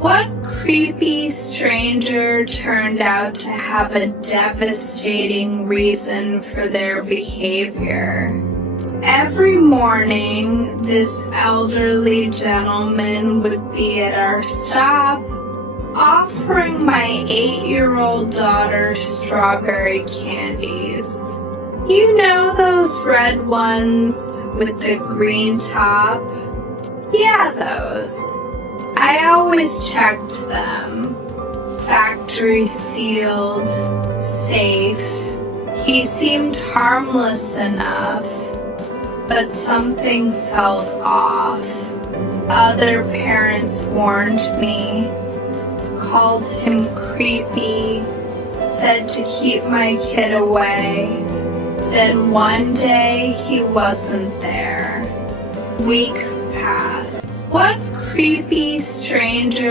What creepy stranger turned out to have a devastating reason for their behavior? Every morning, this elderly gentleman would be at our stop, offering my 8-year-old daughter strawberry candies. You know those red ones with the green top? Yeah, those. I always checked them. Factory sealed, safe. He seemed harmless enough, but something felt off. Other parents warned me, called him creepy, said to keep my kid away. Then one day he wasn't there. Weeks passed. What creepy stranger